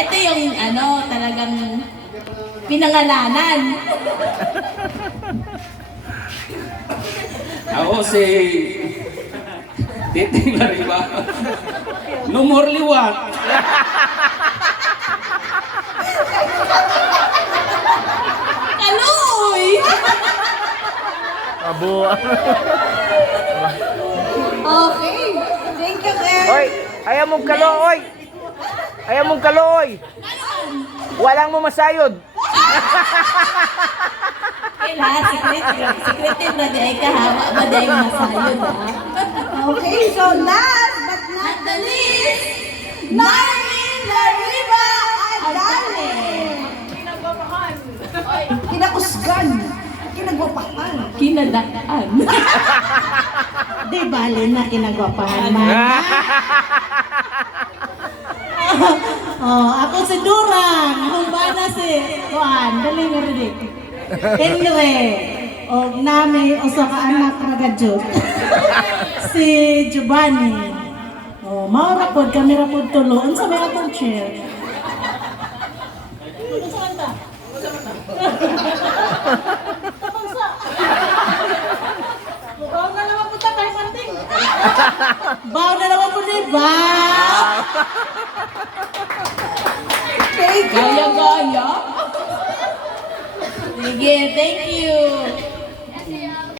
Ito yung ano, talagang pinangalanan. Ako si Titing Lariba. No more liwat. Kaloy! Abo. Okay. Thank you, Ken. Oy, ayaw mong kaloy. Ayaw mong kaloy. Walang mo masayod. Kailangan, secret yun na di ay kahawa, ba di ay masayod, ha? Okay, so last but not the least, Marvin Lariba Adale. Kinakusgan. Kinagwapahan. Kinadaan. Di bali na kinagwapahan man. Ako si Durang. Akong bana si Juan. Dali nga rin. Henry. O nami o sa kaanak ragadyot. Si Giovanni. Mao rapod kami rapod tulo. Unsa may atong chair? Saan ta? Baw na naman po ta kay Manting. Baw na naman po ni Baw. Gaya-gaya. Sige, thank you.